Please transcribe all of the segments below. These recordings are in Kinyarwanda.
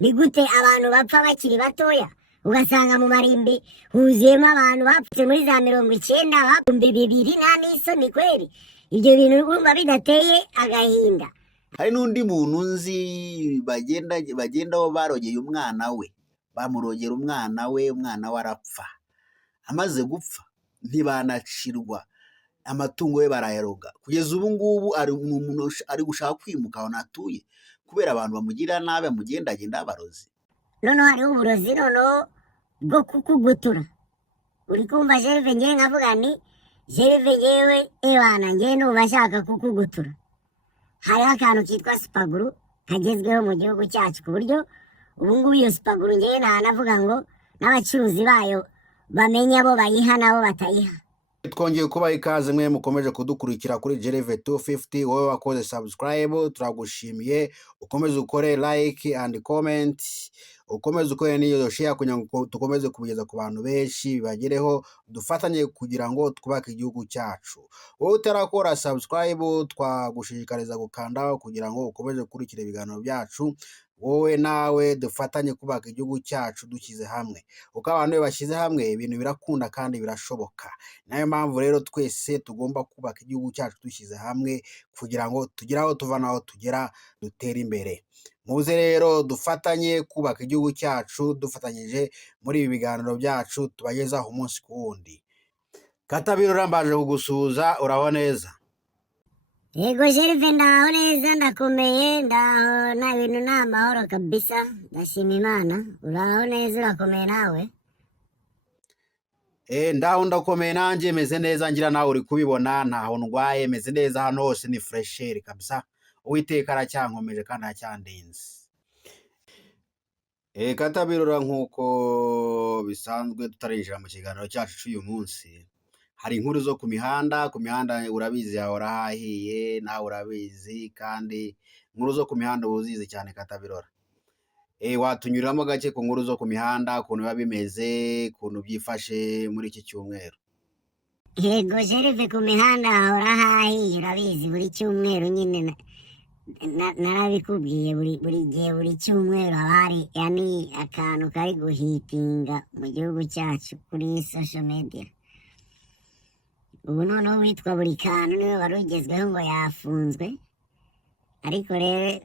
ni gute abantu bapfa bakiri batoya ugasanga mu marimbi huzuyemo abantu bapfutse muri za 90 bapfumbi 200 nta n'isoni kweri ibyo bintu urumva bidateye agahinda. Hari n'undi muntu nzi bagendaho barogeye umwana we, bamurogera umwana we arapfa, amaze gupfa ntibanacirwa, amatungo ye barayaroga, kugeza ubu ngubu umuntu ari gushaka kwimuka aho atuye kubera abantu bamugirira nabi, amugendagenda abarozi. Noneho hariho uburozi noneho bwo kukugutura, uri kumva Gerve ngewe nkavuga ni Gerve ngewe ebana ngewe numva ashaka kukugutura. Hariho akantu kitwa supaguru kagezweho mu gihugu cyacu ku buryo ubu ngubu iyo supaguru ngewe ntanavuga ngo n'abacuruzi bayo bamenye abo bayiha n'abo batayiha. Twongeye kubaha ikaze mwe mukomeje kudukurikira kuri Gerve 250. Wowe wakoze subscribe turagushimiye, ukomeze ukore like and comment, ukomeze ukore n'iyo share kugira ngo tukomeze kubigeza ku bantu benshi bibagereho, dufatanye kugira ngo twubake igihugu cyacu. Wowe utarakora subscribe twagushishikariza gukandaho kugira ngo ukomeze gukurikira ibiganiro byacu, wowe nawe dufatanye kubaka igihugu cyacu dushyize hamwe. Uko abantu bashyize hamwe ibintu birakunda kandi birashoboka. Nayo mpamvu rero twese tugomba kubaka igihugu cyacu dushyize hamwe kugira ngo tugire aho tuva naho tugera, dutere imbere. Muze rero dufatanye kubaka igihugu cyacu dufatanyije muri ibi biganiro byacu tubagezaho umunsi ku wundi. Katabiro rambaje kugusuhuza, uraho neza? Yego Gerve ndaho neza, ndakomeye, ndaho nta bintu nta mahoro kabisa, ndashima Imana. Uraho neza, urakomeye nawe? Ndaho ndakomeye nanjye meze neza, ngira nawe uri kubibona, ntaho ndwaye, meze neza, hano hose ni fresh air kabisa. Uwiteka aracyankomeje kandi aracyandinze. Katabirora nkuko bisanzwe tutarinjira mu kiganiro cyacu cy'uyu munsi. Hari inkuru zo ku mihanda urabizi hahora hahiye, nawe urabizi, kandi inkuru zo ku mihanda uzizi cyane Katabirora. Watunyuriramo gake ku nkuru zo ku mihanda, ukuntu biba bimeze, ukuntu byifashe muri iki cyumweru. Yego Gerve, ku mihanda hahora hahiye, urabizi buri cyumweru nyine narabikubwiye, buri gihe buri cyumweru hari yani akantu kari guhitinga mu gihugu cyacu kuri social media. Ubu noneho witwa buri kantu niwe wari ugezweho ngo yafunzwe, ariko rero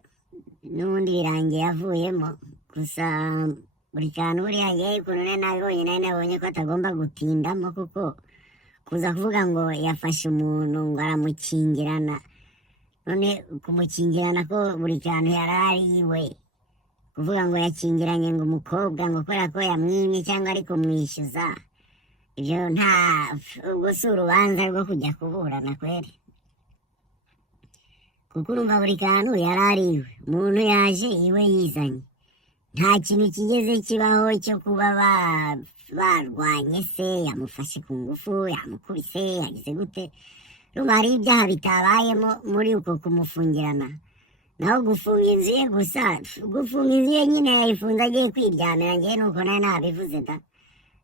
n'ubundi birangiye yavuyemo. Gusa buri kantu buriya ngewe ukuntu nabonye ko atagomba gutindamo, kuko kuza kuvuga ngo yafashe umuntu ngo aramukingirana, none kumukingirana ko buri kantu yari ari iwe, kuvuga ngo yakingiranye ngo umukobwa ngo kubera ko yamwimye cyangwa ari kumwishyuza, ibyo ubwo si urubanza rwo kujya kuburana kweri, kuko urumva buri kantu yari ari iwe, umuntu yaje iwe yizanye, nta kintu kigeze kibaho cyo kuba barwanye se, yamufashe ku ngufu, yamukubise, yagize gute. Urumva hari ibyaha bitabayemo muri uko kumufungirana. Naho gufunga inzu ye gusa, gufunga inzu ye nyine yayifunze agiye kwiryamira, ngewe nuko nawe nabivuze da.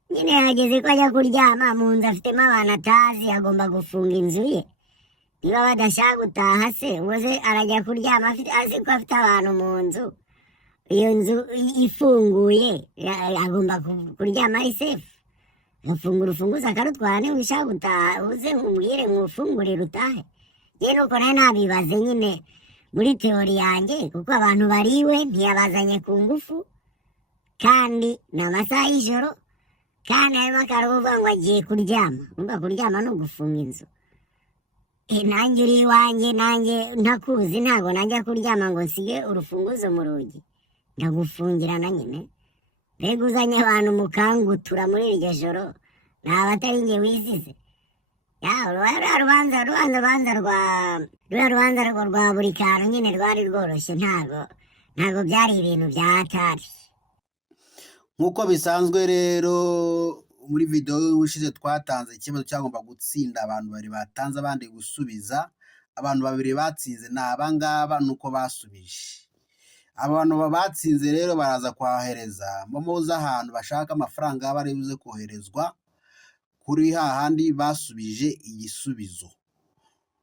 Nyine yageze ko ajya kuryama mu nzu afitemo abantu atazi, agomba gufunga inzu ye. Niba badashaka gutaha se, ubuze arajya kuryama azi ko afite abantu mu nzu, iyo nzu ifunguye agomba kuryama ari safe, agafungura urufunguzo akarutwara. Niba ushaka gutaha uze umubwire mwufungurire utahe. Njye nuko nawe nabibaze nyine muri teori yanjye, kuko abantu bariwe ntiyabazanye ku ngufu, kandi ni amasaha y'ijoro, kandi harimo akaruvuga ngo agiye kuryama. Umva kuryama ni ugufunga inzu. Nanjye uri iwanjye, nanjye ntakuzi, ntabwo najya kuryama ngo nsige urufunguzo mu rugi, ndagufungirana nyine. Mbega uzanye abantu mukangutura muri iryo joro, naba atari njye wizize. Rubanza rwa buri kantu nyine rwari rworoshye, ntabwo byari ibintu bya hatari. Nkuko bisanzwe rero muri video ushize twatanze ikibazo cyagomba gutsinda abantu bari batanze abandi gusubiza, abantu babiri batsinze ni abangaba nuko basubije. Abantu batsinze rero baraza kwahereza momoza ahantu bashaka amafaranga bari buze koherezwa kuri hahandi basubije igisubizo.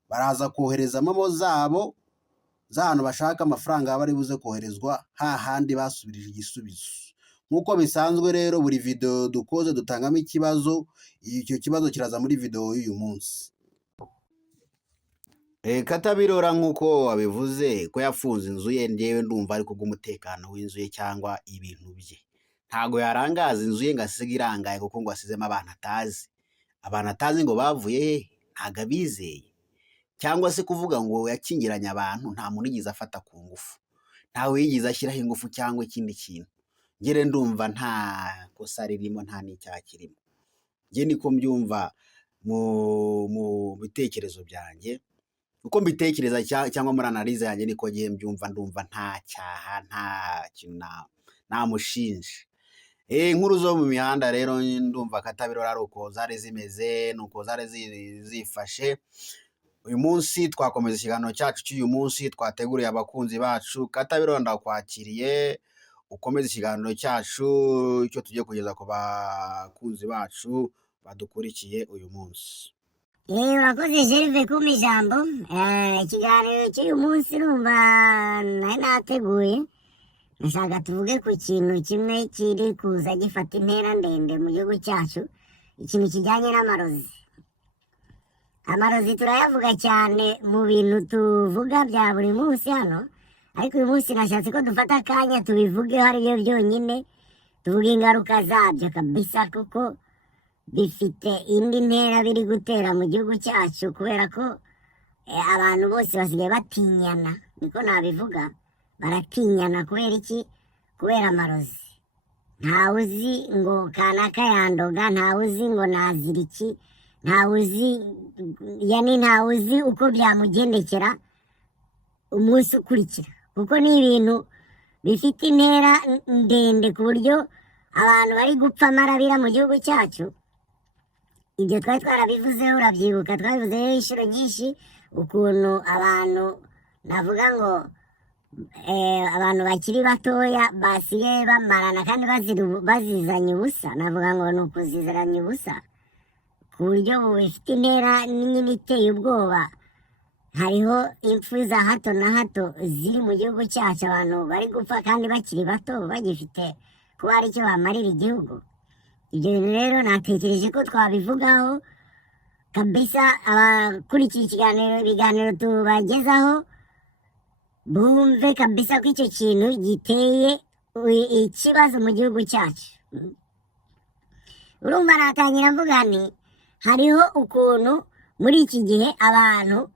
Baraza kohereza momo zabo z'ahantu bashaka amafaranga bari buze koherezwa hahandi basubirije igisubizo. Nk'uko bisanzwe rero buri video dukoze dutangamo ikibazo, icyo kibazo kiraza muri video y'uyu munsi. Katabirora nk'uko wabivuze ko yafunze inzu ye, njyewe ndumva ari kubw'umutekano w'inzu ye cyangwa ibintu bye. Ntago yarangaza inzu ye ngo asige irangaye kuko ngo asizemo abantu atazi. Abantu atazi ngo bavuye he? Ntago abizeye. Cyangwa se kuvuga ngo yakingiranye abantu, nta muntu yigeze afata ku ngufu. Ntawe yigeze ashyiraho ingufu cyangwa ikindi kintu. Njye ndumva nta kosa ririmo, nta n'icyaha kirimo. Njye niko mbyumva mu bitekerezo byanjye. Uko mbitekereza cyangwa muri analize yanjye niko ngiye mbyumva, ndumva nta cyaha, nta kintu namushinja. Inkuru zo mu mihanda rero ndumva Katabirora ari uko zari zimeze, nuko zari zifashe. Uyu munsi twakomeza ikiganiro cyacu cy'uyu munsi twateguriye abakunzi bacu. Katabirora ndakwakiriye, ukomeze ikiganiro cyacu icyo tugiye kugeza ku bakunzi bacu badukurikiye uyu munsi. Urakoze Gerve kumpa ijambo. Ikiganiro cy'uyu munsi urumva nari nateguye, ndashaka tuvuge ku kintu kimwe kiri kuza gifata intera ndende mu gihugu cyacu, ikintu kijyanye n'amarozi. Amarozi turayavuga cyane mu bintu tuvuga bya buri munsi hano, ariko uyu munsi nashatse ko dufata akanya tubivugeho ari byo byonyine, tuvuge ingaruka zabyo kabisa, kuko bifite indi ntera biri gutera mu gihugu cyacu, kubera ko abantu bose basigaye batinyana, niko nabivuga, baratinyana. Kubera iki? Kubera amarozi. Ntawe uzi ngo kanaka yandoga, ntawe uzi ngo nazira iki, ntawe uzi uko byamugendekera umunsi ukurikira, kuko ni ibintu bifite intera ndende ku buryo abantu bari gupfa amarabira mu gihugu cyacu. Ibyo twari twarabivuzeho, urabyibuka, twabivuzeho inshuro nyinshi, ukuntu abantu navuga ngo abantu bakiri batoya basigaye bamarana kandi bazizanye ubusa. Navuga ngo ni ukuziziranya ubusa ku buryo bufite intera nini iteye ubwoba. Hariho impfu za hato na hato ziri mu gihugu cyacu, abantu bari gupfa kandi bakiri bato, bagifite kuba hari icyo bamarira igihugu. Ibyo bintu rero natekereje ko twabivugaho kabisa. Abakurikiye ibiganiro tubagezaho bumve kabisa ko icyo kintu giteye ikibazo mu gihugu cyacu. Urumva natangira mvuga nti hariho ukuntu muri iki gihe abantu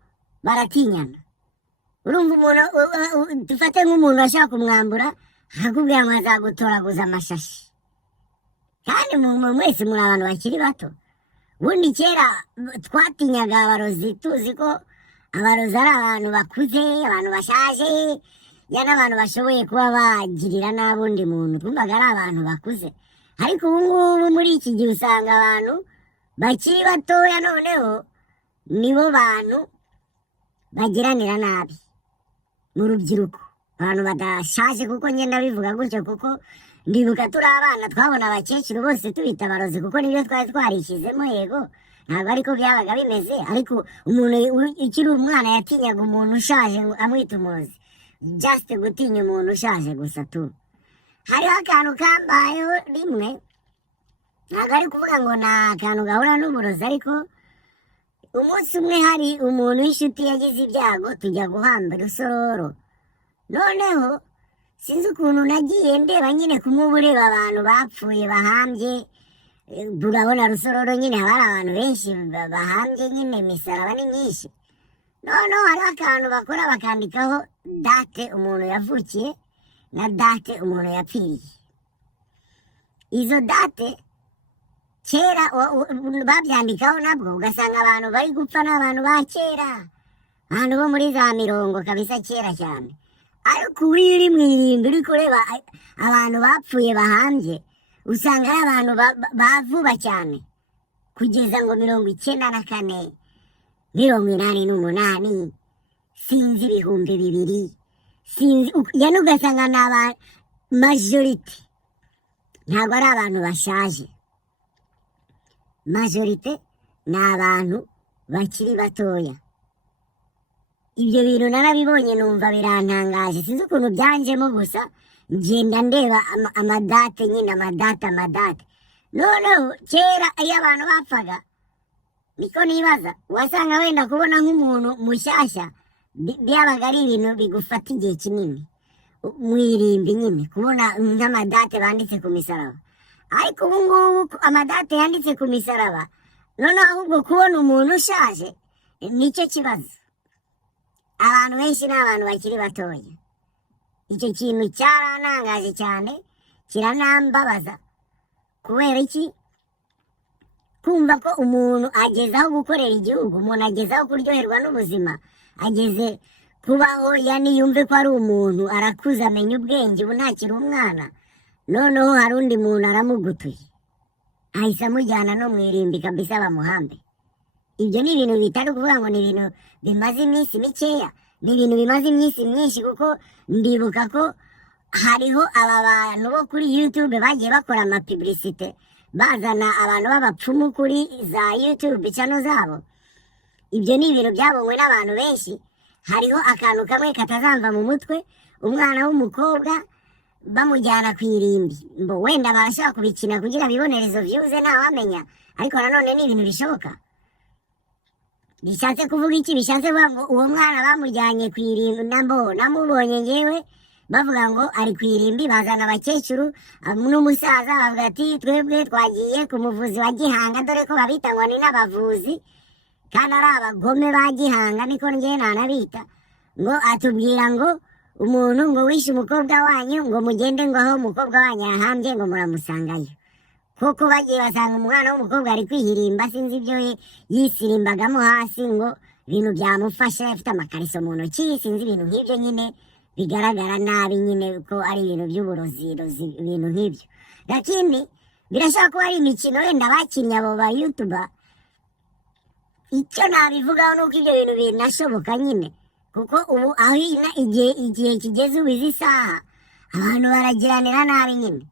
baratinyana. Urumva umuntu, dufate nk'umuntu ashaka kumwambura, akakubwira ngo azagutoraguza amashashi, kandi mwese muri abantu bakiri bato. Ubundi kera twatinyaga abarozi, tuzi ko abarozi ari abantu bakuze, abantu bashaje, n'abantu bashoboye kuba bagirira nabi undi muntu, twumvaga ari abantu bakuze. Ariko ubu ngubu muri iki gihe usanga abantu bakiri batoya noneho nibo bantu bagiranira nabi mu rubyiruko, abantu badashaje. Kuko ngenda bivuga gutyo kuko ndibuka turi abana twabona abakecuru bose tubita abarozi, kuko nibyo twari twarishyizemo. Yego, ntabwo ariko byabaga bimeze, ariko umuntu ukiri umwana yatinyaga umuntu ushaje amwita umurozi, just gutinya umuntu ushaje gusa tu. Hariho akantu kambayeho rimwe, ntabwo ari kuvuga ngo ni akantu gahura n'uburozi, ariko umunsi umwe hari umuntu w'inshuti yagize ibyago, tujya guhamba Rusororo. Noneho sinzi ukuntu nagiye ndeba nyine kumwe ureba abantu bapfuye bahambye. Urabona Rusororo nyine haba hari abantu benshi bahambye, nyine imisaraba ni myinshi. Noneho hariho akantu bakora bakandikaho date umuntu yavukiye na date umuntu yapfiriye. Izo date kera babyandikaho nabwo, ugasanga abantu bari gupfa n'abantu ba kera, abantu bo muri za mirongo kabisa, kera cyane. Ariko uri mu irimbi uri kureba abantu bapfuye bahambye, usanga ari abantu bavuba cyane, kugeza ngo 94, 88, sinzi 2000, sinzi, yani ugasanga ni abantu majorite, ntabwo ari abantu bashaje. Majorite ni abantu bakiri batoya. ibyo bintu narabibonye numva birantangaje, sinzi ukuntu byanjemo, gusa ngenda ndeba amadate nyine, amadate. Noneho kera iyo abantu bapfaga, niko nibaza, wasanga wenda kubona nk'umuntu mushyashya byabaga ari ibintu bigufata igihe kinini mwirimbi nyine, kubona nk'amadate banditse ku misaraba. Ariko ubu ngubu amadate yanditse ku misaraba, noneho ahubwo kubona umuntu ushaje nicyo kibazo. Abantu benshi ni abantu bakiri batoya. Icyo kintu cyarantangaje cyane, kiranambabaza. Kubera iki? Kumva ko umuntu agezaho gukorera igihugu, umuntu agezaho kuryoherwa n'ubuzima, ageze kubaho yani yumve ko ari umuntu, arakuze, amenya ubwenge, ubu ntakiri umwana. Noneho hari undi muntu aramugutuye, ahise amujyana no mwirimbi kabisa bamuhambe. Ibyo ni ibintu bitari kuvuga ngo ni ibintu bimaze iminsi mikeya, ni ibintu bimaze iminsi myinshi, kuko ndibuka ko hariho aba bantu bo kuri YouTube bagiye bakora amapublicite, bazana abantu b'abapfumu kuri za YouTube channel zabo. Ibyo ni ibintu byabonywe n'abantu benshi. Hariho akantu kamwe katazamva mu mutwe, umwana w'umukobwa bamujyana ku irimbi, mbo wenda barashaka kubikina kugira bibonere izo views, ntawamenya, ariko nanone ni ibintu bishoboka. Bishatse kuvuga iki? Bishatse kuvuga ngo uwo mwana bamujyanye ku irimbi, namubonye ngewe bavuga ngo ari ku irimbi, bazana abakecuru n'umusaza, bavuga ati twebwe twagiye ku muvuzi wa Gihanga, dore ko babita ngo ni n'abavuzi kandi ari abagome ba Gihanga, niko njye nanabita, ngo atubwira ngo umuntu ngo wishe umukobwa wanyu, ngo mugende ngo aho umukobwa wanyu ahambye ngo muramusangayo. Kuko bagiye basanga umwana w'umukobwa ari kwihirimba, sinzi ibyo yisirimbagamo hasi, ngo ibintu byamufashe, afite amakariso mu ntoki, sinzi ibintu nk'ibyo nyine bigaragara nabi nyine ko ari ibintu by'uburozi, ibintu nk'ibyo. Lakini birashobora kuba ari imikino wenda bakinnye abo ba YouTuber. Icyo nabivugaho nuko ibyo bintu binashoboka nyine, kuko ubu aho igihe kigeze ubu izi saha, abantu baragiranira nabi nyine,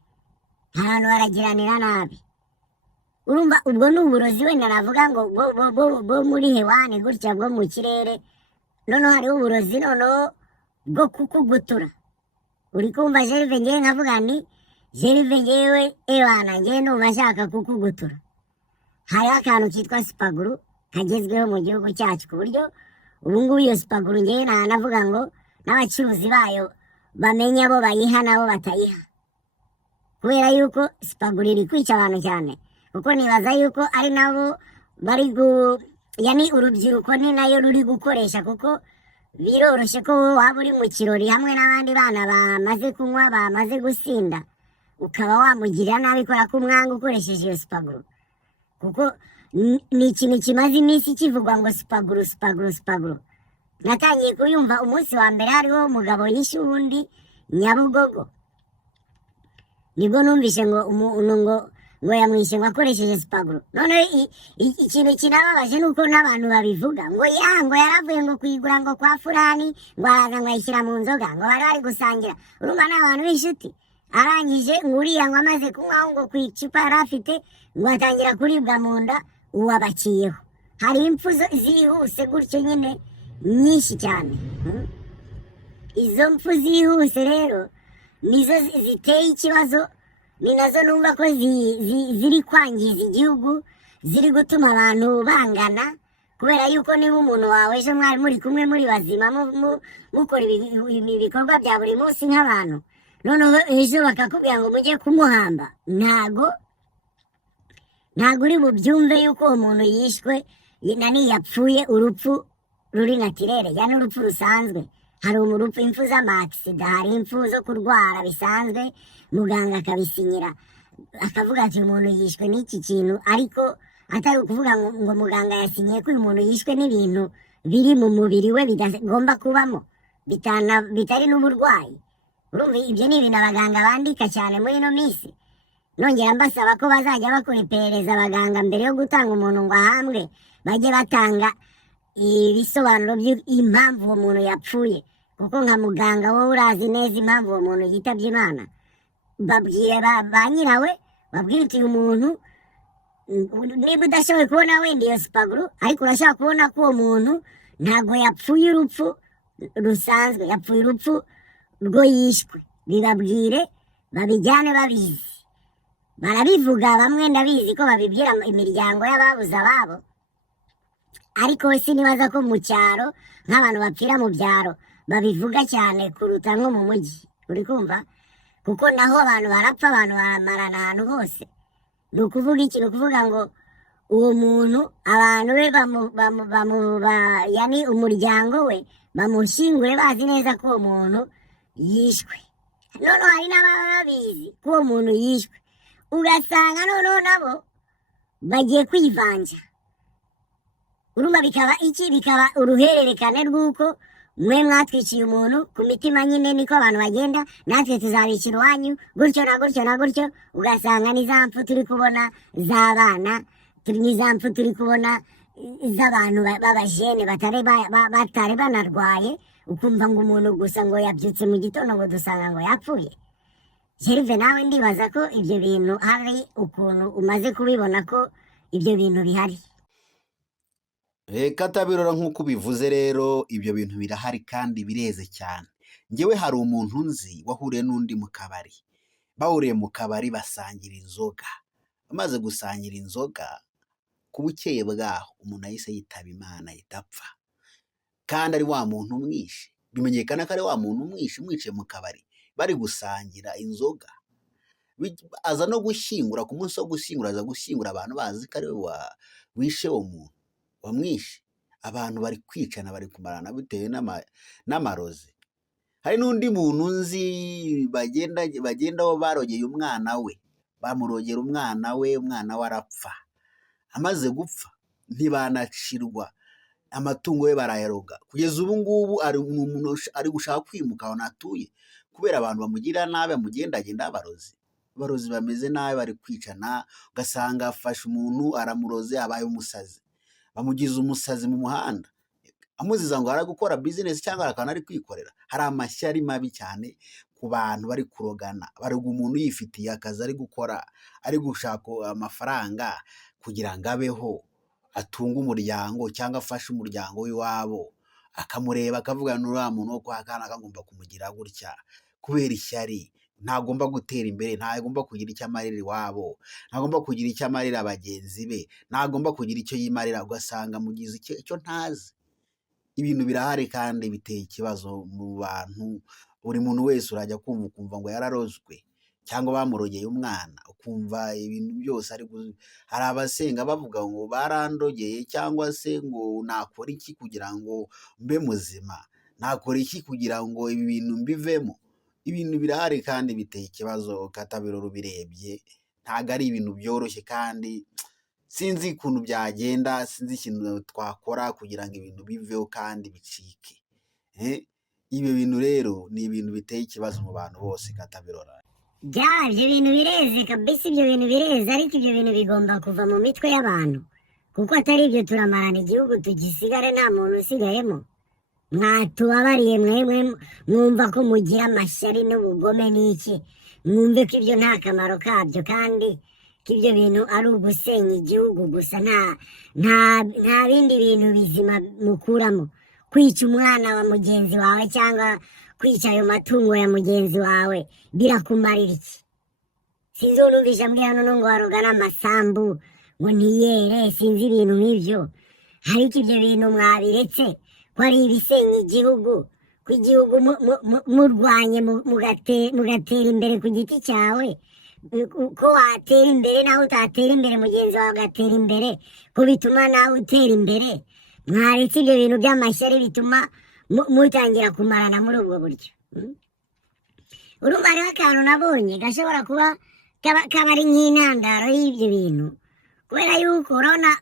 abantu baragiranira nabi. Urumva ubwo ni uburozi wenda navuga ngo bo muri hewani gutya, bwo mu kirere. Noneho hariho uburozi noneho bwo kukugutura. Uri kumva Gervais, ngewe nkavuga ni Gervais ngewe ewana ngewe numva nshaka kukugutura. Hariho akantu kitwa Supaguru kagezweho mu gihugu cyacu, ku buryo ubu ngubu iyo Supaguru ngewe navuga ngo n'abacuruzi bayo bamenye abo bayiha n'abo batayiha, kubera yuko Supaguru iri kwica abantu cyane. Kuko nibaza yuko ari nabo bari yani urubyiruko ni nayo ruri gukoresha, kuko biroroshye ko waba uri mu kirori hamwe n'abandi bana bamaze kunywa, bamaze gusinda, ukaba wamugirira nabi kubera ko umwanga ukoresheje iyo Supaguru. Kuko ni ikintu kimaze iminsi kivugwa ngo Supaguru. Natangiye kuyumva umunsi wa mbere hariho umugabo yishe uwundi Nyabugogo, nibwo numvise ngo umuntu ngo yamwishe ngo akoresheje Supaguru. None ikintu kinababaje nuko n'abantu babivuga ngo ngo yaravuye ngo kuyigura ngo kwa Fulani, ngo araza ngo ayishyira mu nzoga, ngo bari gusangira. Urumva n'abantu b'inshuti, arangije ngo uriya ngo amaze kunywaho ngo ku icupa yari afite, ngo atangira kuribwa mu nda, uwabaciyeho. Hari impfu zihuse gutyo nyine nyinshi cyane. Izo mpfu zihuse rero nizo ziteye ikibazo, ni nazo numva ko ziri kwangiza igihugu, ziri gutuma abantu bangana. Kubera yuko niba umuntu wawe ejo mwari muri kumwe muri bazima mukora ibikorwa bya buri munsi nk'abantu, noneho ejo bakakubwira ngo mujye kumuhamba, ntago uri bubyumve yuko uwo muntu yishwe nani yapfuye urupfu ruri natirere, yani urupfu rusanzwe. Hari urupfu, impfu z'amaksida, hari impfu zo kurwara bisanzwe, muganga akabisinyira akavuga ati umuntu yishwe n'iki kintu, ariko atari ukuvuga ngo muganga yasinyiye ko uyu muntu yishwe n'ibintu biri mu mubiri we bidagomba kubamo, bitari n'uburwayi. Urumva ibyo ni ibintu abaganga bandika cyane muri ino minsi. Nongera mbasaba ko bazajya bakora iperereza abaganga mbere yo gutanga umuntu ngo ahambwe, bajye batanga ibisobanuro by'impamvu uwo muntu yapfuye. Kuko nka muganga wowe urazi neza impamvu uwo muntu yitabye Imana, babwire ba nyirawe, babwire uti uyu muntu niba udashoboye kubona wenda iyo Supaguru, ariko urashaka kubona ko uwo muntu ntago yapfuye urupfu rusanzwe, yapfuye urupfu rwo yishwe. Bibabwire babijyane babizi, barabivuga bamwe ndabizi ko babibwira imiryango y'ababuze ababo, ariko sinibaza ko mu cyaro nk'abantu bapfira mu byaro babivuga cyane kuruta nko mu mujyi, uri kumva? Kuko naho abantu barapfa, abantu baramarana ahantu hose. Ni ukuvuga iki? Ni ukuvuga ngo uwo muntu abantu be yani umuryango we bamushyingure bazi neza ko uwo muntu yishwe. Noneho hari n'ababa babizi ko uwo muntu yishwe, ugasanga noneho nabo bagiye kwivanja. Urumva bikaba iki? Bikaba uruhererekane rw'uko mwe mwatwiciye umuntu ku mitima. Nyine niko abantu bagenda, natwe tuzabicira iwanyu gutyo na gutyo na gutyo. Ugasanga ni za mpfu turi kubona z'abana, ni za mpfu turi kubona z'abantu b'abajene batari banarwaye, ukumva ngo umuntu gusa ngo yabyutse mu gitondo ngo dusanga ngo yapfuye. Jerive nawe ndibaza ko ibyo bintu hari ukuntu umaze kubibona ko ibyo bintu bihari. Katabirora nk'uko ubivuze rero ibyo bintu birahari kandi bireze cyane. Njyewe hari umuntu nzi wahuriye n'undi mu kabari, bahuriye mu kabari basangira inzoga. Bamaze gusangira inzoga, ku bukeye bwaho umuntu ahise yitaba Imana, ahita apfa, kandi ari wa muntu umwishe. Bimenyekana ko ari wa muntu umwishe, umwiciye mu kabari bari gusangira inzoga. Aza no gushyingura, ku munsi wo gushyingura aza gushyingura abantu bazi ko ari we wishe uwo muntu wamwishe. Abantu bari kwicana, bari kumarana bitewe n'amarozi. Hari n'undi muntu nzi bagendaho barogeye umwana we, bamurogera umwana we, umwana we arapfa. Amaze gupfa ntibanacirwa, amatungo ye barayaroga. Kugeza ubu ngubu ari gushaka kwimuka aho atuye, kubera abantu bamugira nabi, bamugendagenda abarozi. Abarozi bameze nabi, bari kwicana. Ugasanga afashe umuntu aramuroze, abaye umusazi, bamugize umusazi mu muhanda, amuziza ngo ari gukora business cyangwa akantu ari kwikorera. Hari amashyari mabi cyane ku bantu bari kurogana, baroga umuntu yifitiye akazi ari gukora, ari gushaka amafaranga kugira ngo abeho, atunge umuryango cyangwa afashe umuryango w'iwabo. Akamureba akavuga n'uriya muntu wo kwa kana akagomba kumugira gutya, kubera ishyari. Ntagomba gutera imbere, ntagomba kugira icyo amarira iwabo, ntagomba kugira icyo amarira bagenzi be, ntagomba kugira icyo yimarira. Ugasanga mugize icyo ntazi. Ibintu birahari kandi biteye ikibazo mu bantu. Buri muntu wese urajya kumva ukumva ngo yararozwe cyangwa bamurogeye umwana, ukumva ibintu byose. Hari abasenga bavuga ngo barandogeye, cyangwa se ngo nakora iki kugira ngo mbe muzima, nakora iki kugira ngo ibi bintu mbivemo. Ibintu birahari kandi biteye ikibazo. Katabirora ubirebye ntabwo ari ibintu byoroshye, kandi sinzi ukuntu byagenda, sinzi ikintu twakora kugira ngo ibintu biveho kandi bicike. Ibyo bintu rero ni ibintu biteye ikibazo mu bantu bose. Katabirora, Ibyo bintu bireze kabisa, ibyo bintu bireze, ariko ibyo bintu bigomba kuva mu mitwe y'abantu, kuko atari ibyo turamarana igihugu tugisigare nta muntu usigayemo. Mwatubabariye mwemwe mwumva ko mugira amashyari n'ubugome n'iki, mwumve ko ibyo nta kamaro kabyo, kandi ko ibyo bintu ari ugusenya igihugu gusa, nta bindi bintu bizima mukuramo. Kwica umwana wa mugenzi wawe cyangwa kwica ayo matungo ya mugenzi wawe birakumarira iki? Sinzi unumvisha mbwira hano ngo waroga n'amasambu ngo ntiyere, sinzi ibintu nk'ibyo. Ariko ibyo bintu mwabiretse, ko ari ibisenya igihugu, ko igihugu murwanye mugatera imbere ku giti cyawe, ko watera imbere nawe utatera imbere mugenzi wawe agatera imbere, ko bituma nawe utera imbere. Mwaretse ibyo bintu by'amashyari bituma mutangira kumarana muri ubwo buryo. Urumva hariho akantu nabonye gashobora kuba kaba ari nk'intandaro y'ibyo bintu, kubera yuko urabona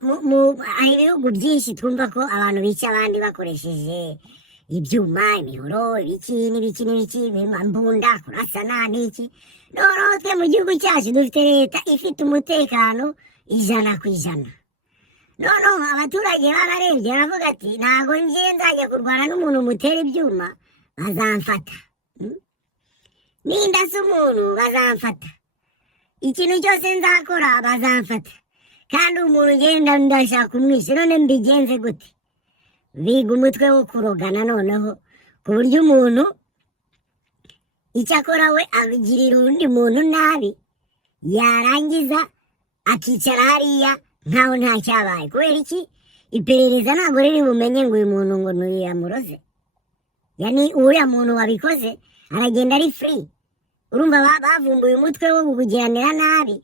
hari ibihugu byinshi twumva ko abantu bica abandi bakoresheje ibyuma, imihoro, ibiki n'ibiki, imbunda, kurasana n'iki. Noneho twe mu gihugu cyacu dufite leta ifite umutekano 100%. Noneho abaturage bararebye baravuga ati ntago ngiye nzajya kurwana n'umuntu mutera ibyuma, bazamfata. Nindasa umuntu bazamfata, ikintu cyose nzakora bazamfata, kandi umuntu ngenda ndashaka kumwishe. None mbigenze gute? biga umutwe wo kurogana noneho ku buryo umuntu icyakora we abigirira undi muntu nabi yarangiza akicara hariya nkaho nta cyabaye. Kubera iki? Iperereza ntabwo riri bumenye ngo uyu muntu ngo yamuroze, yani uriya muntu wabikoze aragenda ari free. Urumva bavumbuye umutwe wo kugiranira nabi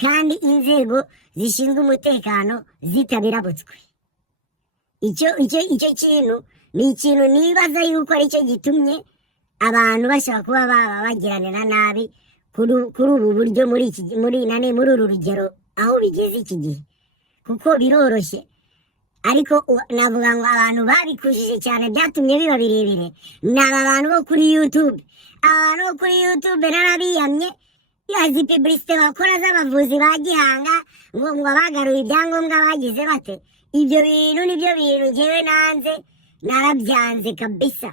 kandi inzego zishinzwe umutekano zitabirabutswe. Icyo kintu ni ikintu nibaza yuko ari cyo gitumye abantu bashaka kuba bagiranira nabi kuri ubu buryo muri uru rugero aho bigeze iki gihe, kuko biroroshye. Ariko navuga ngo abantu babikujije cyane byatumye biba birebire ni aba bantu bo kuri YouTube. Abantu bo kuri YouTube narabiyamye yazi publicité bakora z'abavuzi ba gihanga ngo bagaruye ibyangombwa bagize bate. Ibyo bintu nibyo bintu njyewe nanze, narabyanze kabisa.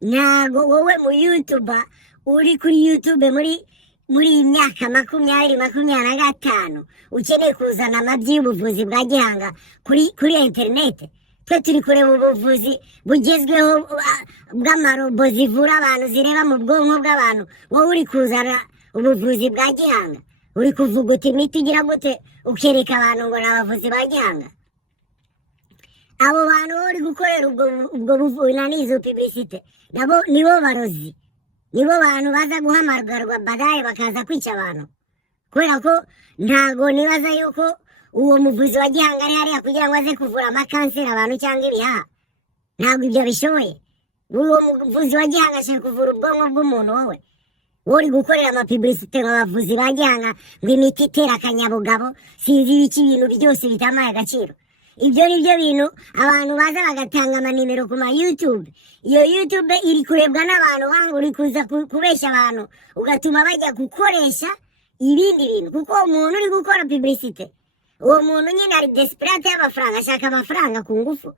Ntago wowe mu YouTube uri kuri YouTube muri imyaka 20-25 ukeneye kuzana amabyi y'ubuvuzi bwa gihanga kuri internet. Twe turi kureba ubuvuzi bugezweho bw'amarobo zivura abantu, zireba mu bwonko bw'abantu. Wowe uri kuzana ubuvuzi bwa gihanga, uri kuvuga uti imiti igira gute ukereka abantu ngo n'abavuzi ba gihanga. Abo bantu uri gukorera ubwo buvuzi n'izo publicité nabo nibo barozi, nibo bantu baza guhamagarwa badaye bakaza kwica abantu. Kubera ko ntago nibaza yuko uwo muvuzi wa gihanga ari hariya kugira ngo aze kuvura amakanseri abantu cyangwa ibihaha. Ntabwo ibyo bishoboye. Uwo muvuzi wa gihanga ashaka kuvura ubwonko bw'umuntu. Wowe uri gukorera amapublicité nk'abavuzi ba gihanga ngo imiti itera akanyabugabo sinzi ibiki, ibintu byose bitamaye agaciro. Ibyo ni byo bintu abantu baza bagatanga amanimero ku ma YouTube. Iyo YouTube iri kurebwa n'abantu wangu, uri kuza kubeshya abantu ugatuma bajya gukoresha ibindi bintu, kuko umuntu uri gukora publicité uwo muntu nyine ari desperate y'amafaranga, ashaka amafaranga ku ngufu.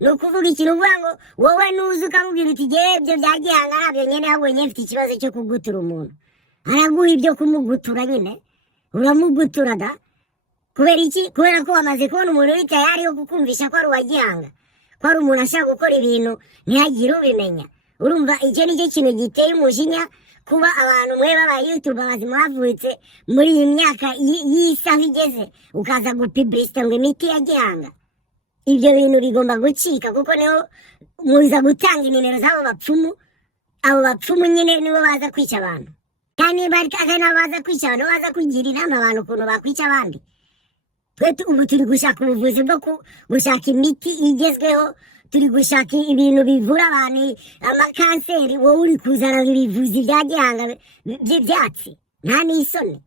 Ni ukuvuga ikintu uvuga ngo wowe nuzi ukamubwira uti jyewe ibyo bya gihanga ntabyo nyine, ahubwo nyine mfite ikibazo cyo kugutura umuntu. Araguha ibyo kumugutura nyine, uramugutura da. Kubera iki? Kubera ko wamaze kubona umuntu uri tayari yo kukumvisha ko ari uwa gihanga, ko ari umuntu ashaka gukora ibintu ntihagire ubimenya. Urumva icyo ni cyo kintu giteye umujinya, kuba abantu mwe baba YouTube bazima bavutse muri iyi myaka y'isaha igeze ukaza gupublicita ngo imiti ya gihanga. Ibyo bintu bigomba gucika, kuko niho muza gutanga inimero z'abo bapfumu. Abo bapfumu nyine nibo baza kwica abantu, kandi bari nabo baza kwica abantu, baza kugira inama abantu ukuntu bakwica abandi. Twe ubu turi gushaka ubuvuzi bwo gushaka imiti igezweho, turi gushaka ibintu bivura abantu amakanseri. Wowe uri kuzana ibivuzi bya gihanga by'ibyatsi, nta n'isoni.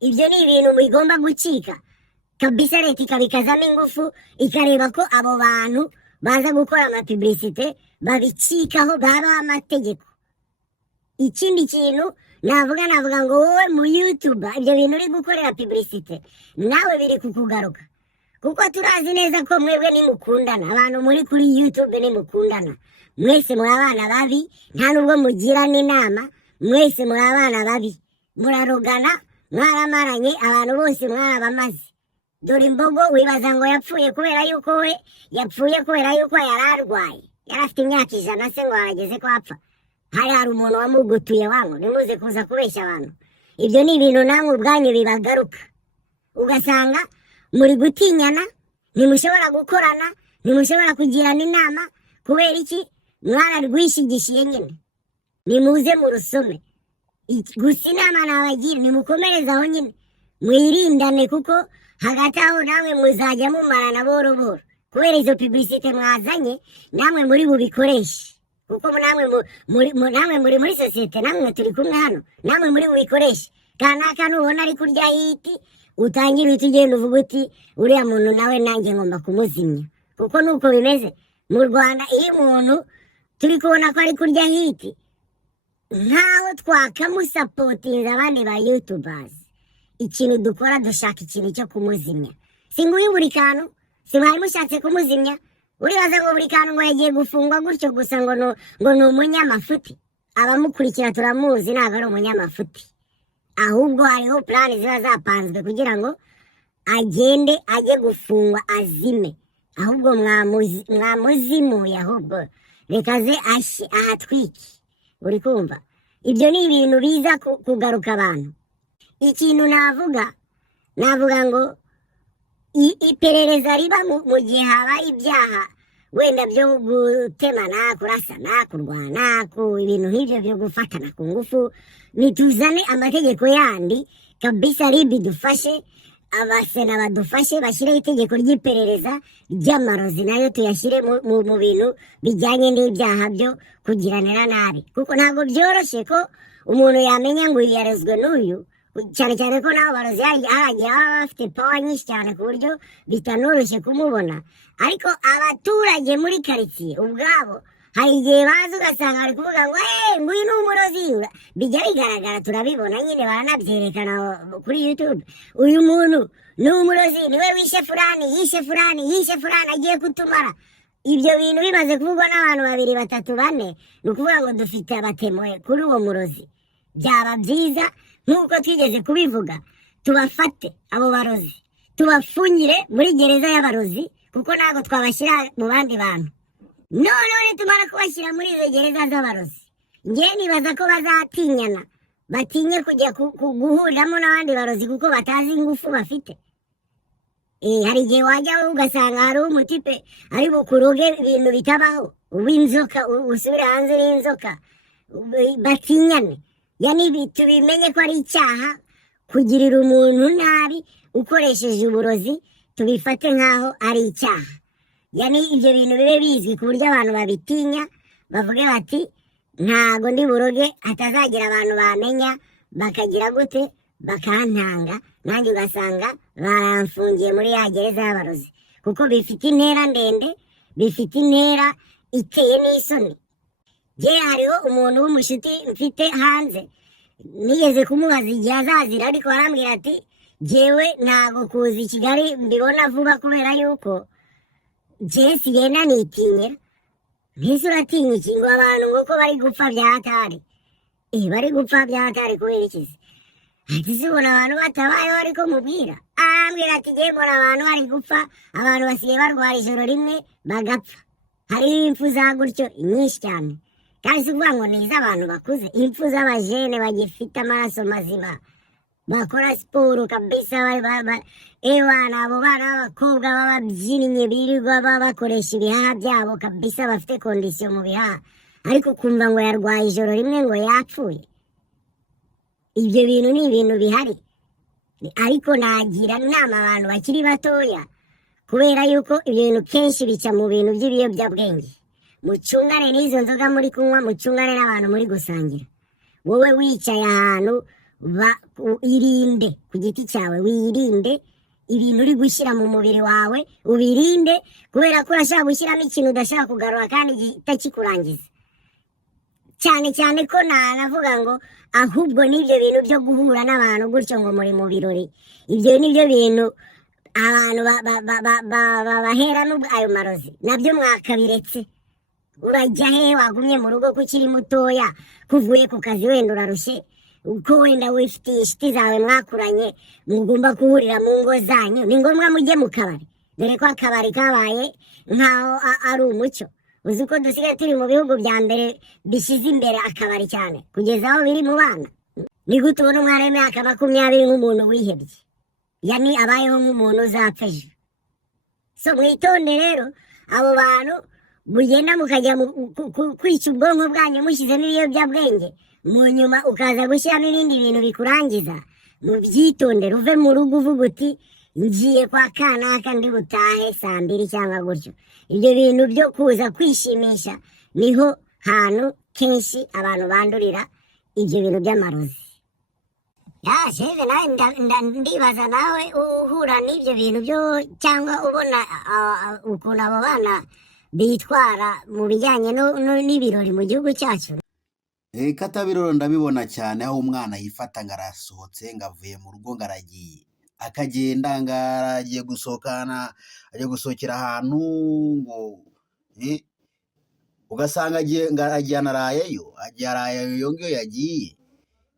Ibyo ni ibintu bigomba gucika kabisa. Leta ikabikazamo ingufu ikareba ko abo bantu baza gukora amapublicité babicikaho, babaho amategeko. Ikindi kintu navuga ngo wowe mu YouTube ibyo bintu uri gukorera publicité nawe biri kukugaruka, kuko turazi neza ko mwebwe nimukundana, abantu muri kuri YouTube nimukundana, mwese muri abana babi, nta nubwo mugirana inama, mwese muri abana babi, murarogana, mwaramaranye, abantu bose mwarabamaze. Dore imbogo wibaza ngo yapfuye kubera yuko we yapfuye kubera yuko yararwaye, yarafite imyaka 100 se ngo arageze ko apfa. Hari umuntu wamugutuye wangu, nimuze kuza kubeshya abantu. Ibyo ni ibintu namwe ubwanyu bibagaruka, ugasanga muri gutinyana, ntimushobora gukorana, ntimushobora kugirana inama. Kubera iki? Mwararwishigishiye nyine. Nimuze mu rusome. Gusa inama nabagira nimukomerezaho nyine, mwirindane, kuko hagati aho namwe muzajya mumarana boro boro. Kubera izo publicité mwazanye namwe muri bubikoreshe, kuko namwe muri societe, namwe turi kumwe hano, namwe muri bubikoreshe. Kanaka nubona ari kurya hiti utangira utugenda uvuga uti uriya muntu nawe nanjye ngomba kumuzimya, kuko nuko bimeze mu Rwanda. Iyo umuntu turi kubona ko ari kurya hiti, ntaho twakamusapotinga abandi ba YouTubers, ikintu dukora dushaka ikintu cyo kumuzimya. Singuye buri kantu, simari mushatse kumuzimya. Uribaza ngo buri kantu ngo yagiye gufungwa gutyo gusa ngo ni umunyamafuti. Abamukurikira turamuzi ntabwo ari umunyamafuti, ahubwo hariho plan ziba zapanzwe kugira ngo agende ajye gufungwa azime. ahubwo mwamuzimuye ahubwo rekaze ahatwike. uri kumva ibyo ni ibintu biza kugaruka abantu. ikintu navuga ngo iperereza riba mu gihe habaye ibyaha wenda byo gutemana, kurasana, kurwana, ibintu nk'ibyo byo gufatana ku ngufu, nituzane amategeko yandi kabisa. ribi dufashe, abasena badufashe, bashyireho itegeko ry'iperereza ry'amarozi, nayo tuyashyire mu bintu bijyanye n'ibyaha byo kugiranira nabi, kuko ntabwo byoroshye ko umuntu yamenya ngo yarezwe n'uyu, cyane cyane ko nabo barozi haragiye baba bafite pawa nyinshi cyane ku buryo bitanoroshye kumubona. ariko abaturage muri karitsiye ubwabo hari igihe baza ugasanga bari kuvuga ngo nguyu ni umurozi, bijya bigaragara, turabibona nyine, baranabyerekana kuri YouTube. uyu muntu ni umurozi, niwe wishe fulani, yishe fulani, agiye kutumara. ibyo bintu bimaze kuvugwa n'abantu 2, 3, 4, ni ukuvuga ngo dufite abatemoye kuri uwo murozi. byaba byiza nk'uko twigeze kubivuga, tubafate abo barozi, tubafungire muri gereza y'abarozi, kuko ntabwo twabashyira mu bandi bantu. none tumara kubashyira muri izo gereza z'abarozi, njye nibaza ko bazatinyana, batinye kujya guhuriramo n'abandi barozi kuko batazi ingufu bafite. hari igihe wajya ugasanga hari umutipe ari bukuroge ibintu bitabaho, uw'inzoka, usubire hanze n'inzoka, batinyane. tubimenye ko ari icyaha kugirira umuntu nabi ukoresheje uburozi, tubifate nk'aho ari icyaha. ibyo bintu bibe bizwi ku buryo abantu babitinya, bavuge bati ntago ndi buroge, hatazagira abantu bamenya bakagira gute, bakantanga, nanjye ugasanga baramfungiye muri ya gereza y'abarozi, kuko bifite intera ndende, bifite intera iteye n'isoni. hariho umuntu w'umushuti mfite hanze, nigeze kumubaza igihe azazira, ariko arambwira ati jyewe ntago kuza i Kigali mbibona vuba, kubera yuko jye sigenda nitinyira. mbese uratinya iki ngo abantu ngo ko bari gupfa bya hatari? bari gupfa bya hatari kubera iki se? ati sibona abantu batabayeho ariko mubwira. arambwira ati jye mbona abantu bari gupfa, abantu basigaye barwara ijoro rimwe bagapfa. hariho impfu za gutyo nyinshi cyane, kandi si ukuvuga ngo ni iz'abantu bakuze, impfu z'abajene bagifite amaraso mazima, bakora siporo kabisa. ewana abo bana b'abakobwa b'ababyinnyi birirwa bakoresha ibihaha byabo kabisa, bafite kondisiyo mu bihaha, ariko kumva ngo yarwaye ijoro rimwe ngo yapfuye. ibyo bintu ni ibintu bihari, ariko nagira inama abantu bakiri batoya, kubera yuko ibyo bintu kenshi bica mu bintu by'ibiyobyabwenge. mucungane n'izo nzoga muri kunywa, mucungane n'abantu muri gusangira. wowe wicaye ahantu, irinde ku giti cyawe, wirinde ibintu uri gushyira mu mubiri wawe, ubirinde, kubera ko urashaka gushyiramo ikintu udashaka kugarura kandi kitakikurangiza. cyane cyane ko navuga ngo ahubwo n'ibyo bintu byo guhura n'abantu gutyo ngo muri mu birori, ibyo nibyo bintu abantu bahera ayo marozi, nabyo mwakabiretse. urajya he wagumye mu rugo ko ukiri mutoya, kuvuye ku kazi wenda urarushye, uko wenda wifitiye inshuti zawe mwakuranye, mugomba guhurira mu ngo zanyu, ni ngombwa mujye mu kabari, dore ko akabari kabaye nk'aho ari umucyo. uzi ko dusigaye turi mu bihugu bya mbere bishyize imbere akabari cyane, kugeza aho biri mu bana. ni gute ubona umwana w'imyaka 20 nk'umuntu wihebye, abayeho nk'umuntu uzapfa ejo? so mwitonde rero abo bantu mugenda mukajya kwica ubwonko bwanyu mushyizemo ibiyobyabwenge, mu nyuma ukaza gushyiramo ibindi bintu bikurangiza. mubyitondere, uve mu rugo uvuga uti ngiye kwa kanaka ndi butahe saa 2 cyangwa gutyo. ibyo bintu byo kuza kwishimisha niho hantu kenshi abantu bandurira ibyo bintu by'amarozi. sheve nawe ndibaza, nawe uhura n'ibyo bintu byo, cyangwa ubona ukuntu abo bana bitwara mu bijyanye n'ibirori mu gihugu cyacu? katabiroro ndabibona cyane, aho umwana yifata ngo arasohotse, ngo avuye mu rugo, ngo aragiye, akagenda ngo aragiye agiye gusohokera ahantu, ngo ugasanga agiye anarayeyo, iyo ngiyo yagiye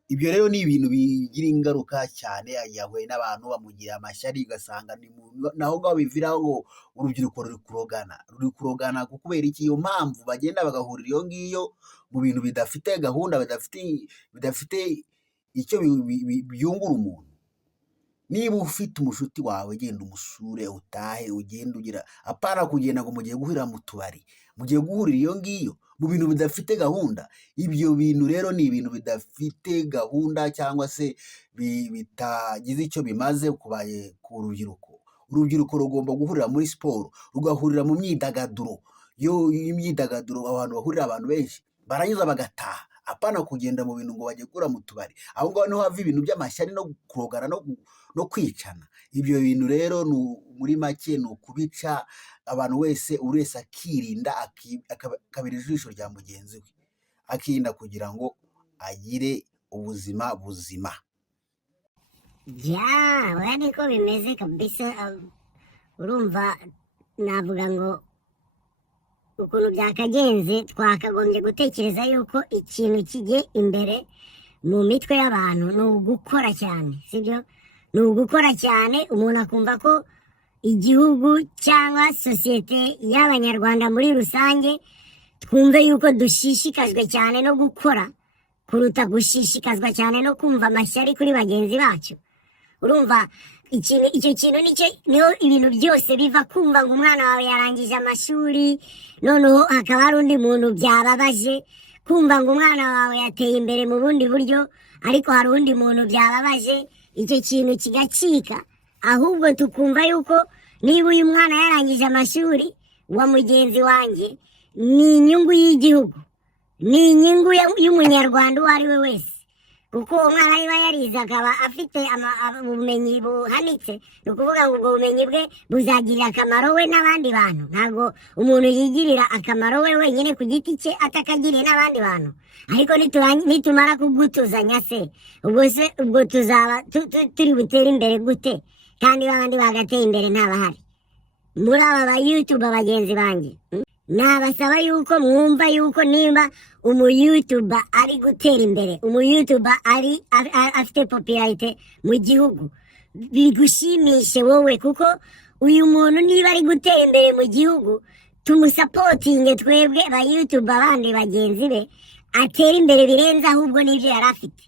Ibyo rero ni ibintu bigira ingaruka cyane, yahuye n'abantu bamugira amashyari, ugasanga naho ngaho biviraho ngo urubyiruko ruri kurogana kubera iki? Iyo mpamvu bagenda bagahurira iyo ngiyo mu bintu bidafite gahunda, bidafite icyo byungura umuntu. Niba ufite umushuti wawe, genda umusure, utahe, ugende ugira, apana kugenda ngo mugiye guhurira mu tubari, mugiye guhurira iyo ngiyo mu bintu bidafite gahunda. Ibyo bintu rero ni ibintu bidafite gahunda cyangwa se bitagize icyo bimaze ku rubyiruko. Urubyiruko rugomba guhurira muri siporo, rugahurira mu myidagaduro. Iyo imyidagaduro abantu bahurira, abantu benshi barangiza bagataha, apana kugenda mu bintu ngo bajye gukura mu tubari. Aho ngaho niho hava ibintu by'amashyari no kurogana no kwicana. Ibyo bintu rero muri make ni ukubica abantu buri wese akirinda, akabira ijisho rya mugenzi we, akirinda kugira ngo agire ubuzima buzima. Oya niko bimeze kabisa. Urumva, navuga ngo ukuntu byakagenze, twakagombye gutekereza yuko ikintu kijye imbere mu mitwe y'abantu ni ugukora cyane, sibyo? Ni ugukora cyane, umuntu akumva ko igihugu cyangwa sosiyete y'abanyarwanda muri rusange, twumve yuko dushishikajwe cyane no gukora kuruta gushishikazwa cyane no kumva amashyari kuri bagenzi bacu. Urumva, icyo kintu niho ibintu byose biva. Kumva ngo umwana wawe yarangije amashuri, noneho hakaba hari undi muntu byababaje. Kumva ngo umwana wawe yateye imbere mu bundi buryo, ariko hari undi muntu byababaje, icyo kintu kigacika. Ahubwo tukumva yuko niba uyu mwana yarangije amashuri wa mugenzi wanjye, ni inyungu y'igihugu, ni inyungu y'umunyarwanda uwo ari we wese. Kuko uwo mwana niba yarize akaba afite ubumenyi buhanitse, ni ukuvuga ngo ubwo bumenyi bwe buzagirira akamaro we n'abandi bantu. Ntabwo umuntu yigirira akamaro we wenyine ku giti cye atakagiriye n'abandi bantu. Ariko nitumara kugutuzanya se, ubwo tuzaba turi butere imbere gute? Kandi babandi bagateye imbere ntabahari. Muri aba ba YouTube bagenzi banjye, nabasaba yuko mwumva yuko nimba umuyutuba ari gutera imbere, umuyutuba ari afite popularite mu gihugu, bigushimishe wowe, kuko uyu muntu niba ari gutera imbere mu gihugu, tumusapotinge twebwe abayutuba abandi bagenzi be, atera imbere birenze ahubwo n'ibyo yari afite.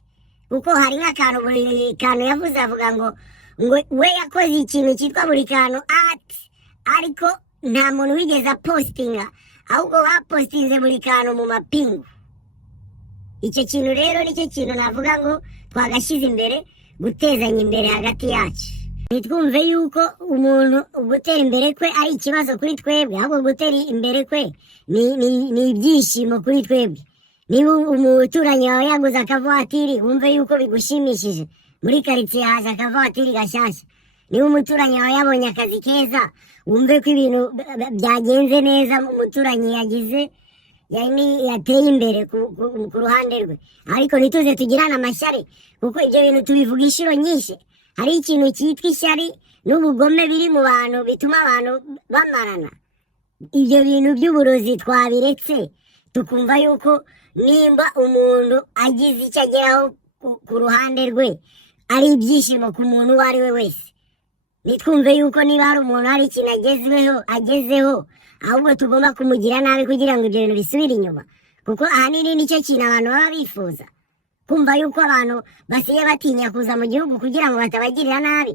Kuko hari nk'akantu, buri kantu yavuze avuga ngo we yakoze ikintu cyitwa buri kantu ati, ariko nta muntu wigeze apostinga, ahubwo bapostinze buri kantu mu mapingu. Icyo kintu rero nicyo kintu navuga ngo twagashyize imbere, gutezanya imbere hagati yacu. Nitwumve yuko umuntu gutera imbere kwe ari ikibazo kuri twebwe, ahubwo gutera imbere kwe ni ibyishimo kuri twebwe. Niba umuturanyi wawe yaguze akavatiri, wumve yuko bigushimishije. Muri karitsiye haje akavatiri gashyashya. Niba umuturanyi wawe yabonye akazi keza, wumve ko ibintu byagenze neza, umuturanyi yateye imbere ku ruhande rwe. Ariko ntituze tugirane amashyari, kuko ibyo bintu tubivuga inshuro nyinshi. Hari ikintu cyitwa ishyari n'ubugome biri mu bantu bituma abantu bamarana. Ibyo bintu by'uburozi twabiretse, tukumva yuko nimba umuntu agize icyo ageraho ku ruhande rwe, ari ibyishimo ku muntu uwo ari we wese. Nitwumve yuko niba hari umuntu hari ikintu agezeho, ahubwo tugomba kumugira nabi kugira ngo ibyo bintu bisubire inyuma. Kuko ahanini nicyo kintu abantu baba bifuza, kumva yuko abantu basigaye batinya kuza mu gihugu kugira ngo batabagirira nabi.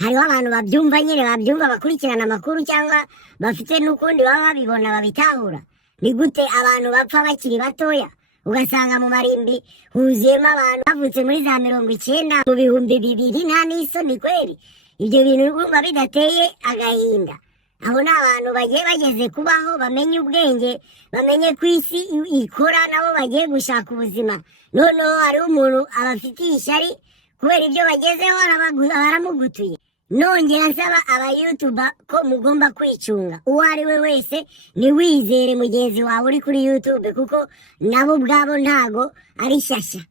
Hariho abantu babyumva bakurikirana amakuru, cyangwa bafite n'ukundi baba babibona babitahura. Ni gute abantu bapfa bakiri batoya, ugasanga mu marimbi huzuyemo abantu bavutse muri za 90 mu bihumbi 2000, nta n'isoni kweri. Ibyo bintu urumva bidateye agahinda. Abo ni abantu bagiye bageze kubaho, bamenye ubwenge, bamenye ko isi ikora, nabo bagiye gushaka ubuzima. Noneho hariho umuntu abafitiye ishyari kubera ibyo bagezeho, baramugutuye. Nongera nsaba abayutuba ko mugomba kwicunga. Uwo ari we wese ntiwizere mugenzi wawe uri kuri YouTube, kuko nabo ubwabo ntago ari shyashya.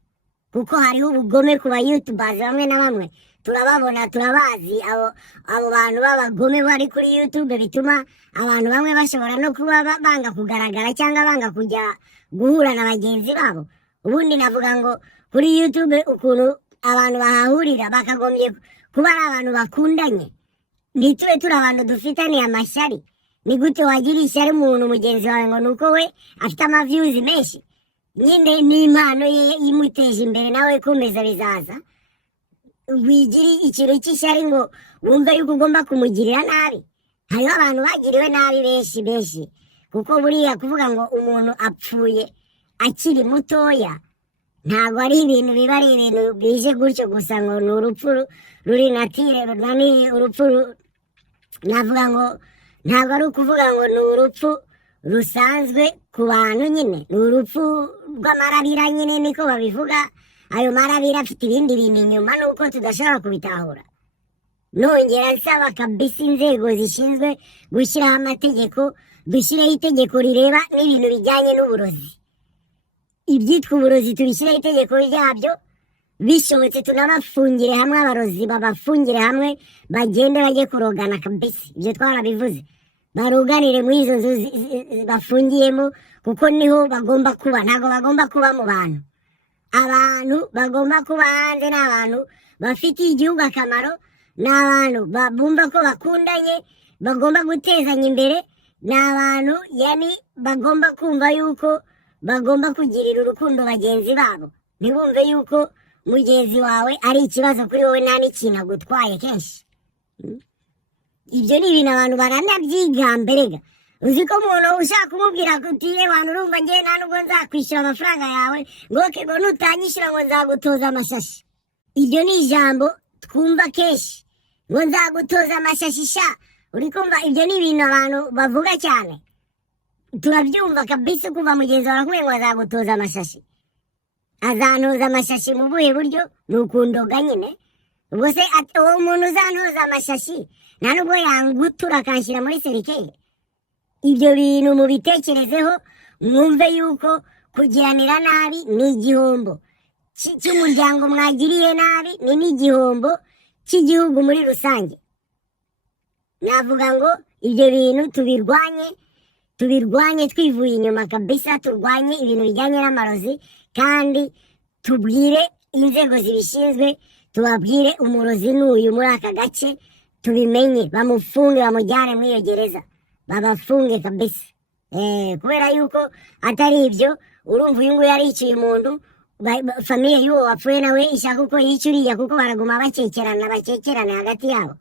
Kuko hariho ubugome ku bayutubazi bamwe na bamwe, turababona, turabazi. Abo bantu b'abagome bari kuri YouTube bituma abantu bamwe bashobora no kuba banga kugaragara cyangwa banga kujya guhura na bagenzi babo. Ubundi navuga ngo kuri YouTube ukuntu abantu bahahurira bakagombye kuba ari abantu bakundanye, ntitube turi abantu dufitaniye amashyari. Ni gute wagira ishyari umuntu mugenzi wawe ngo nuko we afite views menshi? Nyine n'impano ye imuteje imbere, nawe komeza bizaza. Wigiri ikintu cy'ishyari ngo wumve yuko ugomba kumugirira nabi. Hariho abantu bagiriwe nabi benshi, kuko buriya kuvuga ngo umuntu apfuye akiri mutoya ntabwo ari ibintu biba ari ibintu bije gutyo gusa ngo ni urupfu ruri natire, ni urupfu navuga ngo ntabwo ari ukuvuga ngo ni urupfu rusanzwe ku bantu, nyine ni urupfu rw'amarabira, nyine niko babivuga. Ayo marabira afite ibindi bintu inyuma nuko tudashobora kubitahura. Nongera nsaba kabisa inzego zishinzwe gushyiraho amategeko, dushyireho itegeko rireba n'ibintu bijyanye n'uburozi. Ibyitwa uburozi tubishyireho itegeko ryabyo, bishobotse tunabafungire hamwe, abarozi babafungire hamwe, bagende bajye kurogana kabisa. Ibyo twarabivuze, baroganire muri izo nzu bafungiyemo, kuko niho bagomba kuba, ntabwo bagomba kuba mu bantu. Abantu bagomba kuba hanze ni abantu bafitiye igihugu akamaro, ni abantu bumva ko bakundanye, bagomba gutezanya imbere, ni abantu yani bagomba kumva yuko bagomba kugirira urukundo bagenzi babo, ntibumve yuko mugenzi wawe ari ikibazo kuri wowe nta n'ikintu agutwaye kenshi. Ibyo ni ibintu abantu baranabyiga mbere. Uzi ko umuntu ushaka kumubwira kuti abantu urumva ngiye nta nubwo nzakwishyura amafaranga yawe, ngo ngo nutanyishyura ngo nzagutoza amashashi. Iryo ni ijambo twumva kenshi, ngo nzagutoza amashashi sha. Uri kumva ibyo ni ibintu abantu bavuga cyane, turabyumva kabisa. Kuva mugenzi wawe arakubwiye ngo azagutoza amashashi, azantoza amashashi mu buhe buryo? Ni ukundoga nyine. Ubwo se uwo muntu uzantoza amashashi nta nubwo yangutura akanshyira muri serikeye? Ibyo bintu mubitekerezeho, mwumve yuko kugiranira nabi ni igihombo cy'umuryango mwagiriye nabi, ni n'igihombo cy'igihugu muri rusange. Navuga ngo ibyo bintu tubirwanye twivuye inyuma kabisa, turwanye ibintu bijyanye n'amarozi, kandi tubwire inzego zibishinzwe, tubabwire umurozi n'uyu muri aka gace, tubimenye, bamufunge, bamujyane muri iyo gereza, babafunge kabisa. Kubera yuko atari ibyo, urumva uyu nguyu yariciye umuntu, famiye y'uwo wapfuye nawe ishaka uko yicuriye, kuko baraguma bakekerana hagati yabo.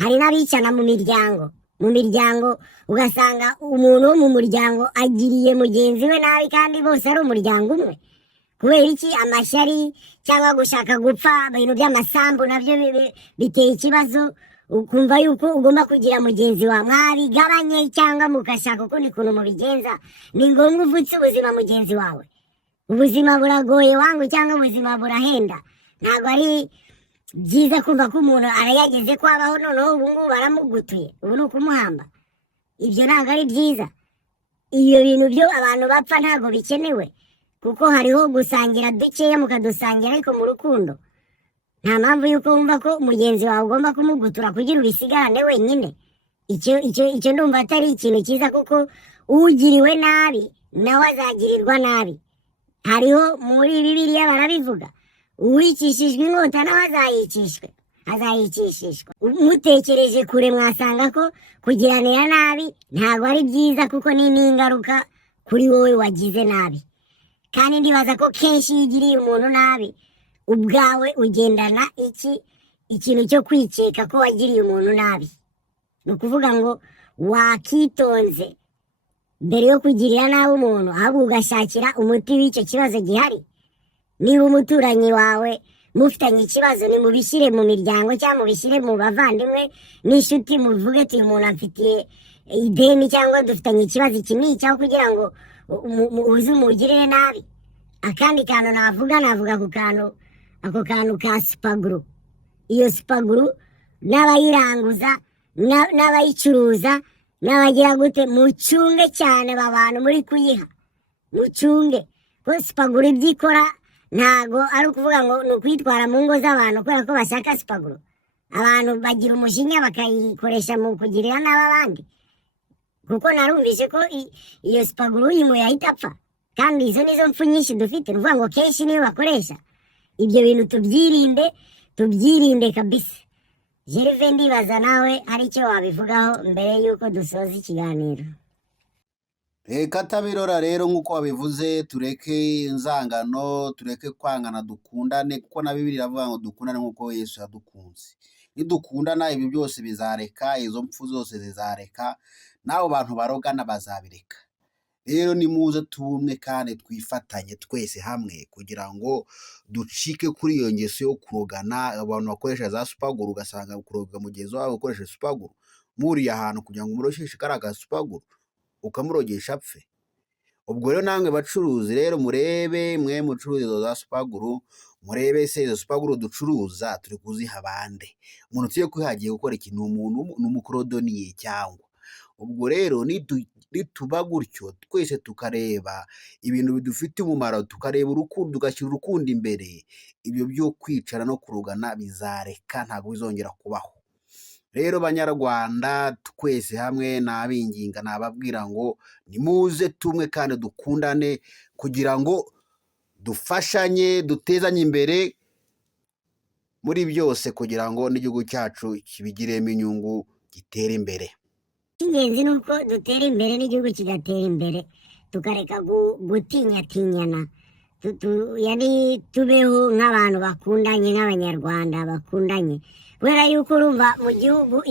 Hari n'abicana mu miryango, ugasanga umuntu wo mu muryango agiriye mugenzi we nabi, kandi bose ari umuryango umwe. Kubera iki? Amashyari cyangwa gushaka gupfa, ibintu by'amasambu nabyo biteye ikibazo. Ukumva yuko ugomba kugira mugenzi wawe, mwabigabanye cyangwa mugashaka ukundi kuntu mubigenza. Ni ngombwa uvutse ubuzima mugenzi wawe. Ubuzima buragoye wangu, cyangwa ubuzima burahenda. Ntabwo ari byiza kumva ko umuntu arayageze ko abaho noneho ubu ngubu baramugutuye, ubu ni ukumuhamba. Ibyo ntabwo ari byiza. Iyo bintu byo abantu bapfa ntabwo bikenewe, kuko hariho gusangira dukeya mukadusangira ariko mu rukundo. Nta mpamvu yuko wumva ko mugenzi wawe ugomba kumugutura kugira ubisigarane wenyine. Icyo ndumva atari ikintu cyiza, kuko ugiriwe nabi nawe azagirirwa nabi. Hariho muri Bibiliya barabivuga, uwicishijwe inkota nawe azayicishishwa. Mutekereje kure mwasanga ko kugiranira nabi ntabwo ari byiza, kuko ni n'ingaruka kuri wowe wagize nabi. Kandi ndibaza ko kenshi iyo ugiriye umuntu nabi, ubwawe ugendana ikintu cyo kwikeka ko wagiriye umuntu nabi. Ni ukuvuga ngo wakitonze mbere yo kugirira nabi umuntu, ahubwo ugashakira umuti w'icyo kibazo gihari. Niba umuturanyi wawe mufitanye ikibazo, nimubishyire mu miryango cyangwa mubishyire mu bavandimwe n'inshuti, muvuge tuyu muntu amfitiye ideni cyangwa dufitanye ikibazo iki n'iki, aho kugira ngo uze umugirire nabi. Akandi kantu navuga ako kantu ka supaguru. Iyo supaguru n'abayiranguza n'abayicuruza n'abagira gute, mucunge cyane abantu muri kuyiha, mucunge. Ko supaguru ibyo ikora ntago ari ukuvuga ngo ni ukwitwara mu ngo z'abantu kubera ko bashaka supaguru. Abantu bagira umujinya bakayikoresha mu kugirira n'abandi, kuko narumvise ko iyo supaguru uyinyweye ahita apfa. Kandi izo nizo mpfu nyinshi dufite, ni ukuvuga ngo kenshi niyo bakoresha. ibyo bintu tubyirinde kabisa. Gerve ndibaza nawe hari icyo wabivugaho mbere yuko dusoza ikiganiro. Katabirora rero nk'uko wabivuze, tureke inzangano, tureke kwangana, dukundane, kuko na Bibiliya iravuga ngo dukundane nk'uko Yesu yadukunze. Nidukundana ibi byose bizareka, izo mpfu zose zizareka, n'abo bantu barogana bazabireka. Rero nimuze tubumwe kandi twifatanye twese hamwe kugira ngo ducike kuri iyo ngeso yo kurogana. Abantu bakoresha za supaguru, ugasanga kuroga mugenzi wawe ukoresha supaguru, muriye ahantu kugira ngo umurogeshe kariya supaguru ukamurogesha apfe. Ubwo rero namwe bacuruzi rero murebe, mwe mucuruzi izo za supaguru, murebe se izo supaguru ducuruza turi kuziha bande. Umuntu tugiye kwihagiye gukora ikintu, umuntu n'umukorodoniye cyangwa. Ubwo rero nituba gutyo twese tukareba ibintu bidufite umumaro, tukareba urukundo, tugashyira urukundo imbere, ibyo byo kwicara no kurogana bizareka, ntabwo bizongera kubaho. Rero banyarwanda twese hamwe nabinginga, nababwira ngo nimuze tumwe kandi dukundane kugira ngo dufashanye, dutezanye imbere muri byose, kugira ngo n'igihugu cyacu kibigiremo inyungu, gitere imbere. Ingenzi nuko dutera imbere n'igihugu kigatera imbere, tukareka gutinyatinyana, yani tubeho nk'abantu bakundanye, nk'abanyarwanda bakundanye. Kubera yuko urumva mu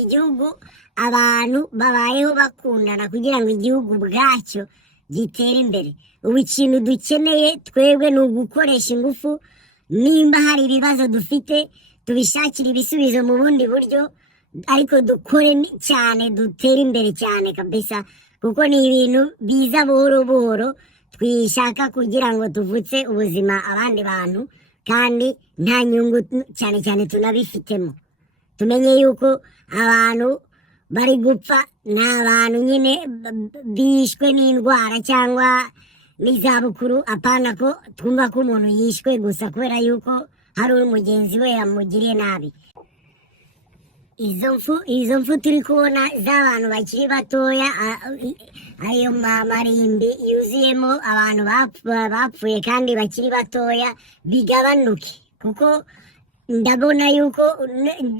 igihugu abantu babayeho bakundana kugira ngo igihugu bwacyo gitere imbere. Ubu ikintu dukeneye twebwe ni ugukoresha ingufu, nimba hari ibibazo dufite tubishakire ibisubizo mu bundi buryo, ariko dukore cyane, dutere imbere cyane kabisa, kuko ni ibintu biza buhoro buhoro, twishaka kugira ngo tuvutse ubuzima abandi bantu kandi nta nyungu cyane cyane tunabifitemo. Tumenye yuko abantu bari gupfa ni abantu nyine bishwe n'indwara cyangwa n'izabukuru, apana ko twumva ko umuntu yishwe gusa kubera yuko hari umugenzi we yamugiriye nabi. Izo mfu turi kubona z'abantu bakiri batoya, ayo marimbi yuzuyemo abantu bapfuye kandi bakiri batoya, bigabanuke, kuko ndabona yuko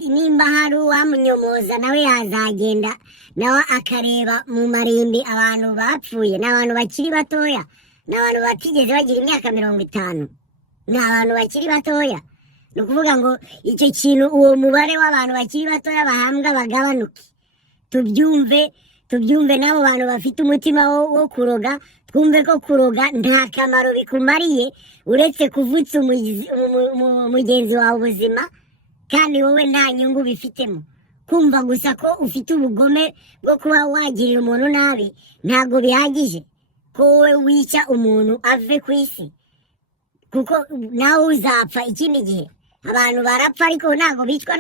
nimba hari uwamunyomoza nawe yazagenda nawe akareba mu marimbi abantu bapfuye. Ni abantu bakiri batoya, ni abantu batigeze bagira imyaka 50, ni abantu bakiri batoya. Ni ukuvuga ngo icyo kintu, uwo mubare w'abantu bakiri batoya bahambwa bagabanuke. Tubyumve n'abo bantu bafite umutima wo kuroga, twumve ko kuroga nta kamaro bikumariye uretse kuvutsa umugenzi wawe ubuzima, kandi wowe nta nyungu bifitemo. Kumva gusa ko ufite ubugome bwo kuba wagirira umuntu nabi ntabwo bihagije ko wowe wica umuntu ave ku isi, kuko nawe uzapfa ikindi gihe. Abantu barapfa ariko ntabwo bicwa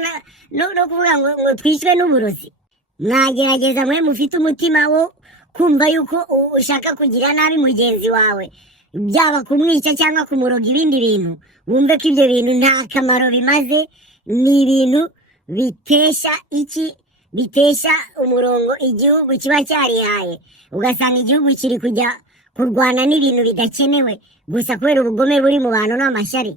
no kuvuga ngo twicwe n'uburozi. Mwagerageza mwe mufite umutima wo kumva yuko ushaka kugira nabi mugenzi wawe, byaba kumwica cyangwa kumuroga ibindi bintu, wumve ko ibyo bintu nta kamaro bimaze, ni ibintu bitesha umurongo igihugu kiba cyarihaye. Ugasanga igihugu kiri kujya kurwana n'ibintu bidakenewe gusa kubera ubugome buri mu bantu n'amashyari.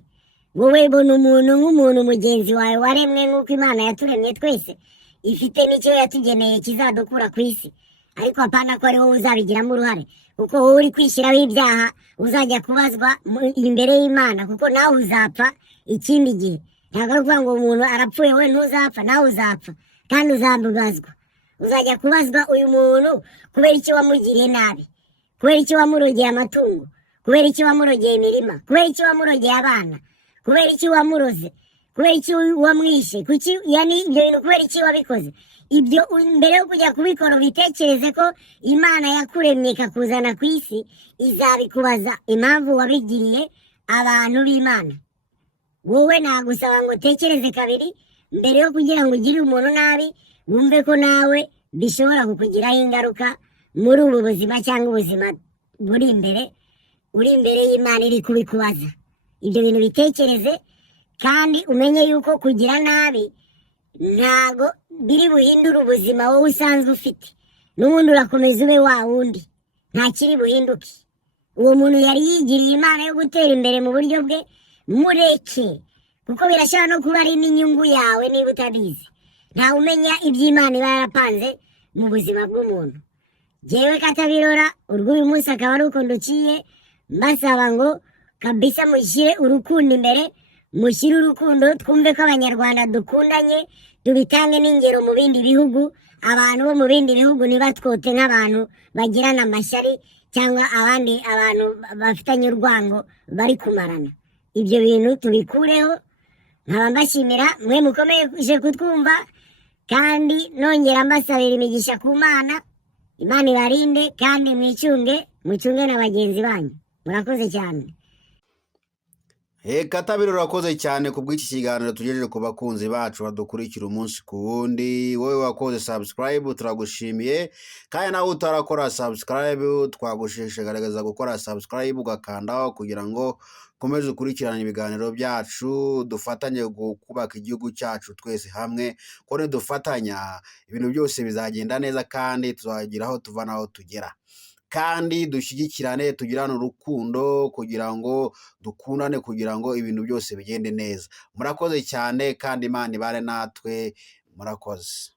Wowe bona umuntu nk'umuntu mugenzi wawe waremwe nk'uko Imana yaturemye twese, ifite n'icyo yatugeneye kizadukura ku isi, ariko apana ko ari wowe uzabigiramo uruhare, kuko wowe uri kwishyiraho ibyaha uzajya kubazwa imbere y'Imana, kuko nawe uzapfa ikindi gihe. Ntabwo ari ukuvuga ngo umuntu arapfuye we ntuzapfa, nawe uzapfa kandi uzabibazwa. Uzajya kubazwa uyu muntu kubera icyo wamugiriye nabi, kubera icyo wamurogeye amatungo, kubera icyo wamurogeye imirima, kubera icyo wamurogeye abana, kubera icyo wamuroze, kubera icyo wamwishe, yani ibyo bintu kubera icyo wabikoze. Ibyo mbere yo kujya kubikora ubitekereze ko Imana yakuremye ikakuzana ku isi izabikubaza impamvu wabigiriye abantu b'Imana. Wowe nagusaba ngo tekereze kabiri mbere yo kugira ngo ugire umuntu nabi, wumve ko nawe bishobora kukugiraho ingaruka muri ubu buzima cyangwa ubuzima buri imbere, uri imbere y'Imana iri kubikubaza. Ibyo bintu bitekereze kandi umenye yuko kugira nabi ntago biri buhindura ubuzima wowe usanzwe ufite, n'ubundi urakomeza ube wa wundi, nta kiri buhinduke. Uwo muntu yari yigiriye Imana yo gutera imbere mu buryo bwe, mureke, kuko birashobora no kuba ari n'inyungu yawe niba utabizi. Ntawe umenya iby'Imana iba yarapanze mu buzima bw'umuntu. Jewe Katabirora urw'uyu munsi akaba ari uko nduciye mbasaba ngo kabisa mushyire urukundo imbere, mushyire urukundo, twumve ko abanyarwanda dukundanye, tubitange n'ingero mu bindi bihugu. Abantu bo mu bindi bihugu ntibatwote nk'abantu bagirana amashyari cyangwa abandi abantu bafitanye urwango bari kumarana. Ibyo bintu tubikureho. Nkaba mbashimira mwe mukomeje kutwumva, kandi nongera mbasabira imigisha ku Mana. Imana ibarinde kandi mucunge na bagenzi banyu. Murakoze cyane. Katabirora urakoze cyane ku bw'iki kiganiro tugejeje ku bakunzi bacu badukurikira umunsi ku wundi. Wowe wakoze subscribe turagushimiye, kandi nawe utarakora subscribe twagushishikariza gukora subscribe ugakandaho kugira ngo ukomeze ukurikirane ibiganiro byacu, dufatanye kubaka igihugu cyacu twese hamwe. Ko nidufatanya ibintu byose bizagenda neza kandi tuzagira aho tuva n'aho tugera. Kandi dushyigikirane, tugirane urukundo kugira ngo dukundane, kugira ngo ibintu byose bigende neza. Murakoze cyane kandi Imana ibane natwe. Murakoze.